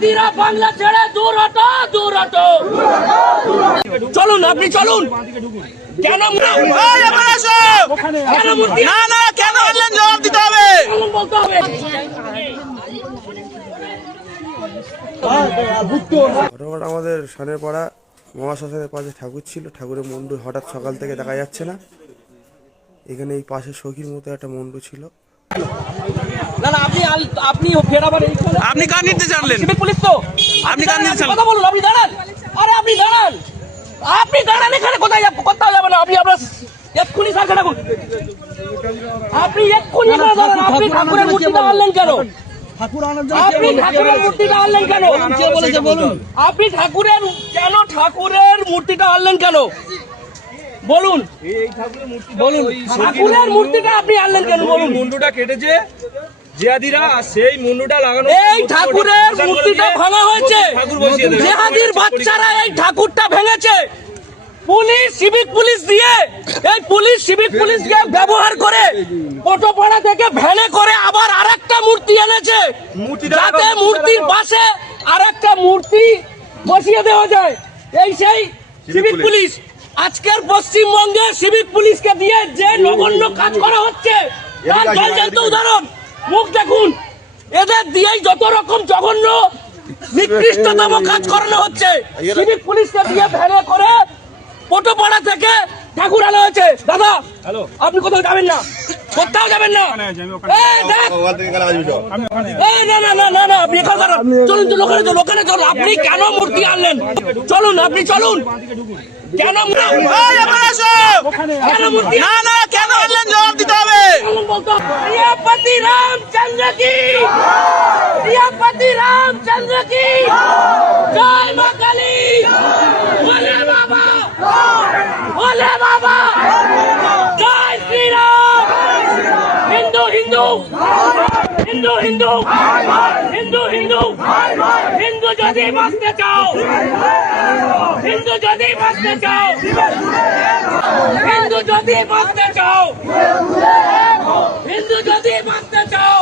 জিহাদিরা বাংলা ছেড়ে দূর হটো, দূর হটো। চলুন, আপনি চলুন। কেন কেন মূর্তি না না কেন আনলেন জবাব দিতে হবে বলতে হবে। ঘটনাটা আমাদের সানের পাড়া মহাশ্মশানের পাশে ঠাকুর ছিল। ঠাকুরের মন্ডু হঠাৎ সকাল থেকে দেখা যাচ্ছে না। এখানে এই পাশে সখীর মতো একটা মন্ডু ছিল। না না, আপনি ফেরাবার এইখানে আপনি কার নির্দেশে আনলেন? সিভিক পুলিশ তো। আপনি কার নির্দেশে কথা বলুন, আপনি দাঁড়ান। আরে আপনি দাঁড়ান, আপনি দাঁড়ান, এখানে কোথাও যাবেন না। আপনি আপনার এক্ষুনি স্যার ডাকুন। আপনি এক্ষুনি এখানে দাঁড়ান। আপনি ঠাকুরের মূর্তিটা আনলেন কেন? আপনি ঠাকুরের মূর্তিটা আনলেন কেন? আপনি ঠাকুরের মূর্তিটা আনলেন কেন বলুন? বলুন, ঠাকুরের মূর্তিটা আপনি আনলেন কেন বলুন? মুন্ডুটা কেটেছে জিহাদিরা, সেই মুন্ডুটা লাগানো। এই ঠাকুরের মূর্তিটা ভাঙা হয়েছে। জিহাদির বাচ্চারা এই ঠাকুরটা ভেঙেছে। পুলিশ, সিভিক পুলিশ দিয়ে, এই পুলিশ সিভিক পুলিশকে ব্যবহার করে পটোপাড়া থেকে ভ্যানে করে আবার আরেকটা মূর্তি এনেছে, যাতে মূর্তির পাশে আরেকটা মূর্তি বসিয়ে দেওয়া যায়। এই সেই সিভিক পুলিশ। আজকের পশ্চিমবঙ্গে সিভিক পুলিশকে দিয়ে যে নগণ্য কাজ করা হচ্ছে, তার জ্বলজ্বলন্ত উদাহরণ। মুখ দেখুন, এদের দিয়েই যত রকম জঘন্য নিকৃষ্টতম কাজ করানো হচ্ছে। সিভিক পুলিশকে দিয়ে ভ্যানে করে পটোপাড়া থেকে ঠাকুর আনা হয়েছে। দাদা, আপনি কোথাও যাবেন না, কোথাও যাবেন না। আপনি চলুন, লোকালে চলুন। আপনি কেন মূর্তি আনলেন? চলুন, আপনি চলুন। কেন মূর্তি না না কেন আনলেন জবাব দিতে হবে प्रियपति रामचंद्र की, प्रियपति रामचंद्र की जय मां काली। भोले बाबा, भोले बाबा, जय श्री राम। हिंदू हिंदू हिंदू हिंदू हिंदू हिंदू हिंदू যদি বাঁচতে চাও, হিন্দু যদি বাঁচতে চাও, হিন্দু যদি বাঁচতে চাও, হিন্দু যদি বাঁচতে চাও।